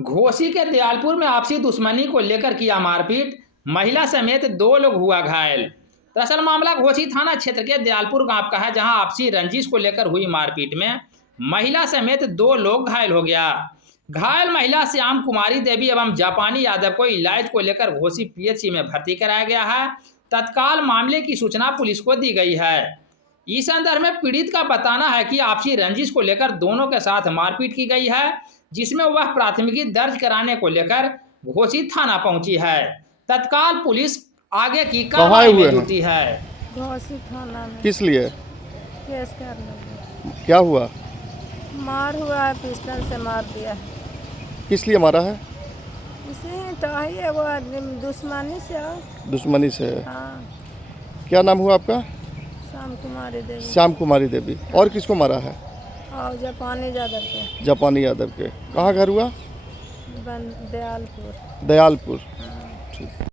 घोसी के दयालपुर में आपसी दुश्मनी को लेकर किया मारपीट, महिला समेत 2 लोग हुआ घायल। दरअसल मामला घोसी थाना क्षेत्र के दयालपुर गांव का है, जहां आपसी रंजिश को लेकर हुई मारपीट में महिला समेत 2 लोग घायल हो गया। घायल महिला श्याम कुमारी देवी एवं जापानी यादव को इलाज को लेकर घोसी पीएचसी में भर्ती कराया गया है। तत्काल मामले की सूचना पुलिस को दी गई है। इस संदर्भ में पीड़ित का बताना है कि आपसी रंजिश को लेकर दोनों के साथ मारपीट की गई है, जिसमें वह प्राथमिकी दर्ज कराने को लेकर घोसी थाना पहुंची है। तत्काल पुलिस आगे की कार्रवाई में जुटी है। घोसी थाना में किस लिए? केस करने। क्या हुआ? मार हुआ है, पिस्टल से मार दिया है। किस लिए मारा है? इसे तो है वो दुश्मनी से। दुश्मनी से। हाँ। क्या नाम हुआ आपका? श्याम कुमारी देवी। श्याम कुमारी देवी। और किसको मारा है? और जापानी यादव के। जापानी यादव के। कहाँ घर हुआ? दयालपुर। दयालपुर। हाँ। ठीक।